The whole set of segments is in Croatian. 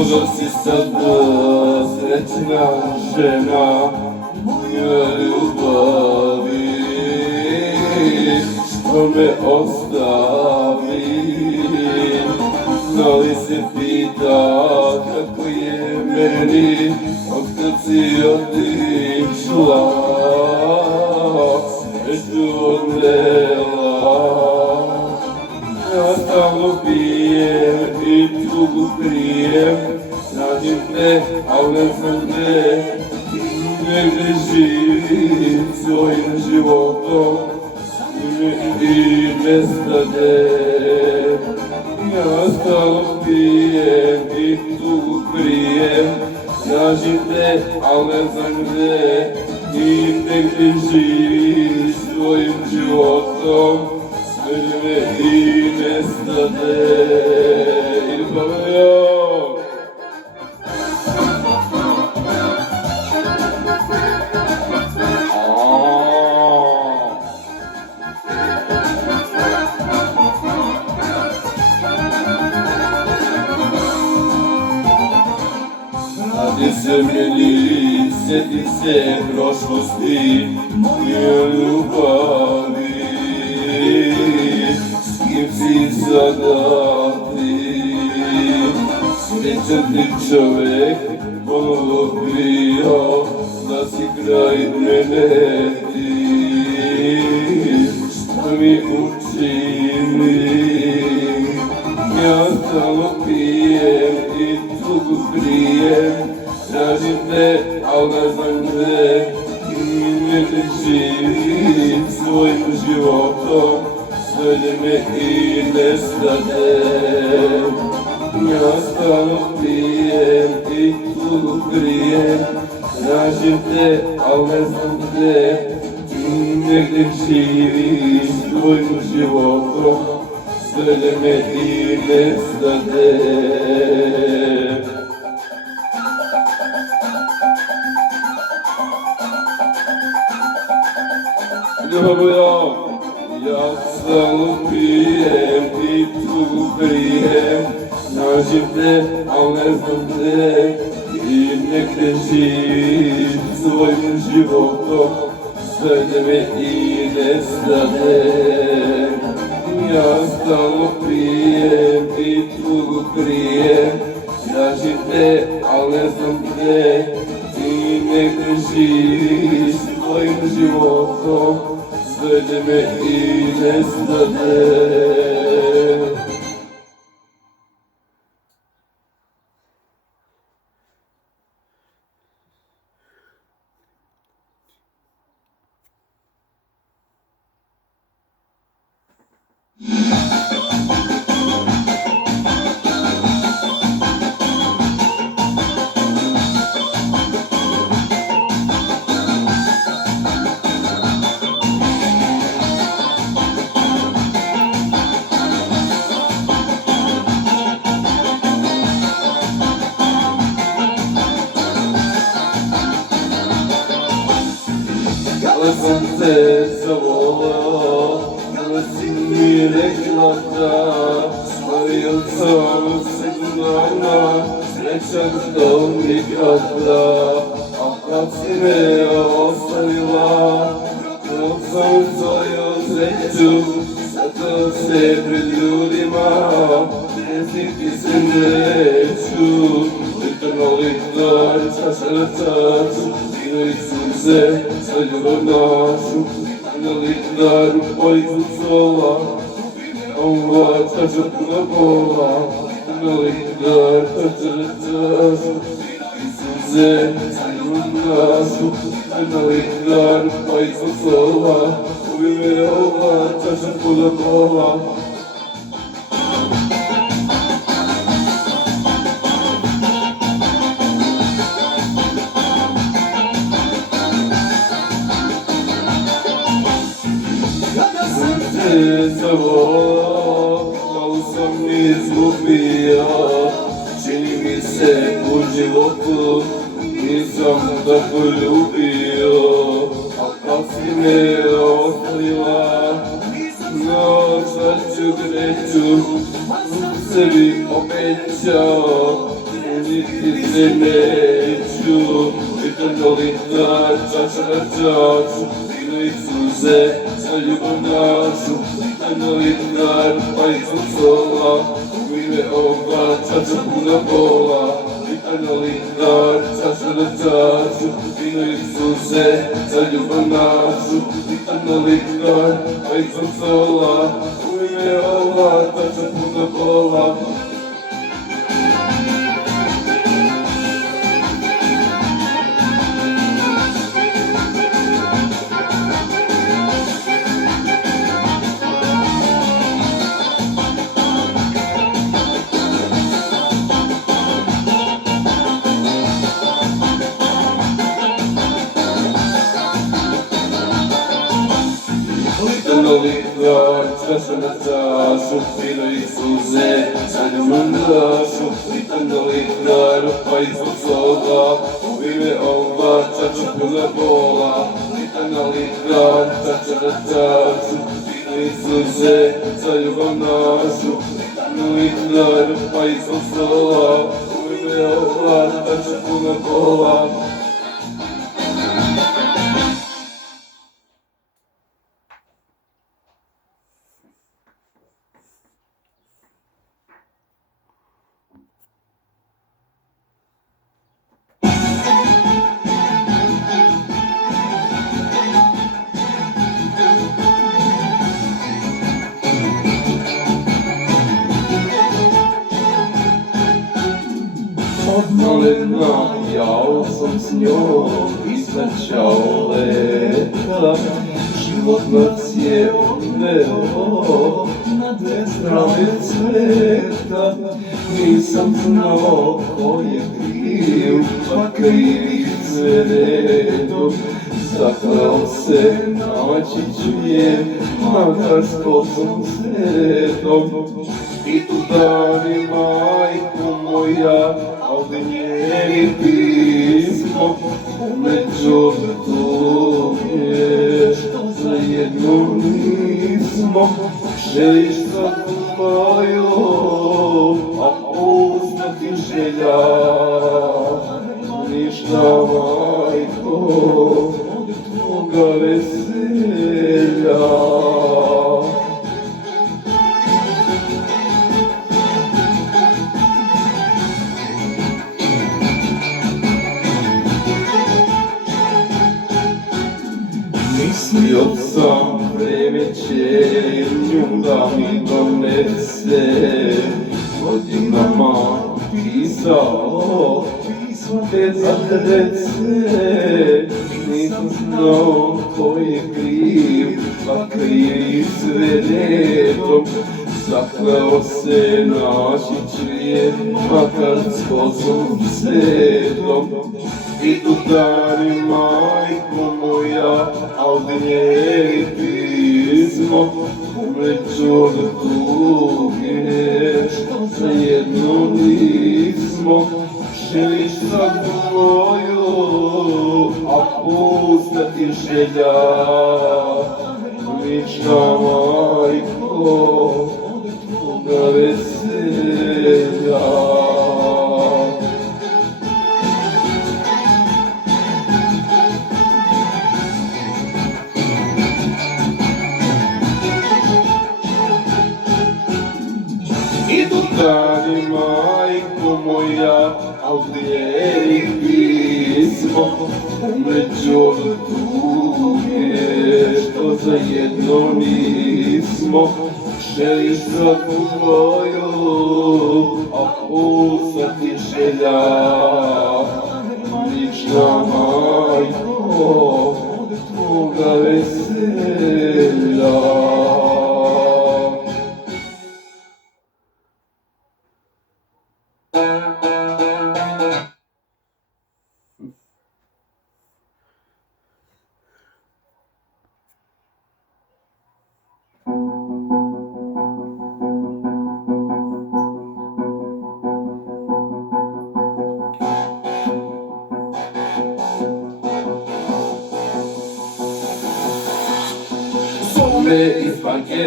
Možda si sada srećna žena moja ljubavi, što me ostavi. Da li se pita kako je meni otkad si otišla, sveću odvela. Ja stalno pijem i tugu krijem, tražim te, al ne znam gde. Negde živim svojim životom i nestade. Ja stalno pijem i tugu krijem, tražim te, al ne znam gde. I negde živim svojim životom i nestade. Ili pavio. Radi se meni, sjeti se prošlosti moje ljubavi. S kim si sada ti? Srećan ti čovek ponovo bio, da si kraj mene ti. Šta mi učini? Ja stalno pijem i tugu krijem, tražim te, al ne znam gde. I negde živim svojim životom, sve me i nestade. Ja stalno pijem i tugu krijem, tražim te, al ne znam gde. I negde živim svojim životom, sve me i nestade. Ja stalno pijem i tugu krijem, tražim te, al ne znam gde. I negde živim svojim životom, sve me i nestade. Ja stalno pijem i tugu krijem, tražim te, al ne znam gde. I negde živim svojim životom, sve me i nestade. Kada sam te zavolao, kada si mi rekla da, stvario sam se dana, srećan do nikada. A kad si me ostavila, dao sam svoju sreću, zato se pred ljudima desiti se neću. Litarno litar, čaša na čašu, i sunce za ljubav našu. Na litaru pojicu sola, a ova čaša puna bola. Na litar, čaša na čašu, i sunce za ljubav našu. Na litaru pojicu sola, ubi me ova čaša puna bola. Zavolao, malo sam izgubio, čini mi se u životu nisam tako ljubio. A kad si me ostavila, znao šta ću greću, sebi obećao, neću, pitanje litar, čača na čaču, vino i suze, za ljubav našu, pitanje litar, pa i sola, u ime ova, čača puna bola, pitanje litar, čača na čaču, vino i suze, za ljubav našu, pitanje litar, pa i sola, u ime ova, čača puna bola. Litar, čaša na čašu, vino i suze, za ljubav našu, pitanje litar, pa ispod sola, u ime ova, čača puna bola, pitanje litar, čaša na čašu, vino i suze, za ljubav našu, pitanje litar, pa ispod sola, u ime ova, čača puna bola. Odmalena jao sam s njom ispraćao leta, život na cijelo, na dve strane sveta. Nisam znao ko je kriv, pa krivi sve redom. Zakleo se naći ću je, makar s kosom sredom. I tu dani majko moja, ovdje njeni pismo, umeđu je, za jedno nismo. Želiš svaku moju, a usta ti želja, ništa majko, od tvoga veselja. Mislio sam vreme će nju da mi donese, godinama pisao pisma bez adrese. Nisam znao ko je kriv, pa krivi sve redom. Zakleo se naći ću je, makar s kosom sredom. Idu dani majko moja, a od njeni pismo, umeđu tuge, za jedno nismo. Želiš svaku moju, a pusta ti želja, ništa majko, od tvoga veselja. Idu dani majko moja, a od njenih pismo, umeđu tuge, što za jedno nismo. Želiš svaku moju, a pusta ti želja, ništa majko, od tvoga veselja. Iz banke,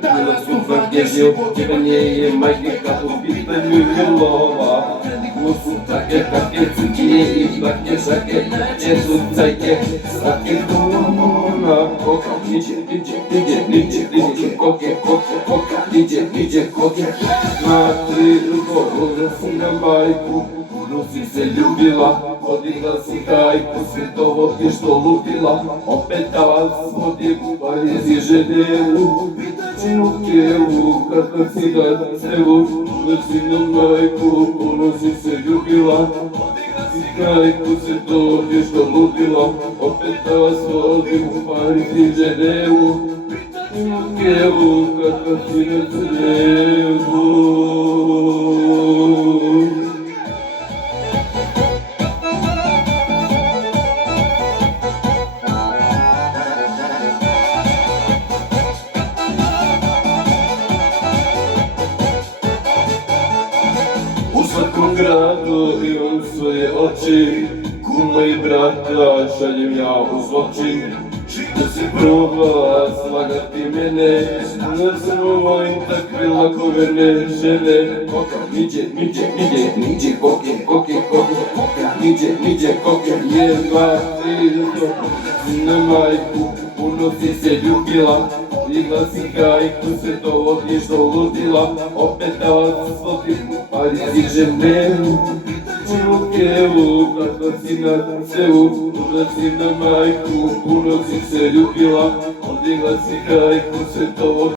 bilo su tragediju, kivanje je majke kako u pitanju je lova. Ovo su tragedije. takie cyki i takie sztakie, nie rzucajcie, takie na koka, idzie, koka, idzie, kokie, na tylko na bajku, Lucy se ljubila, vodila si hajku, svjetovo ti što lupila, opet dala svodi Parizi Ženevu, pitačinu kevu, kakav si ga sevu, Lucy na majku, ponosi se ljubila, vodila si hajku, svjetovo ti što lupila, opet dala svodi Parizi Ženevu, pitačinu kevu, kakav si ga sevu. U svakom gradu imam svoje oči, kuma i brata šaljem ja u zločin. Da si probala slagati mene, na samo vojim takve lakoverne žene. Koka, niđe, koke, niđe, koke, jedna, tri, na majku, puno si se ljubila. Digla si hajku, sve to ovdje što ludila, opet dala svoti Parizi Ženevu, Kevu, kako si na cevu, da si na majku, puno si se ljubila, odigla si hajku, sve to ovdje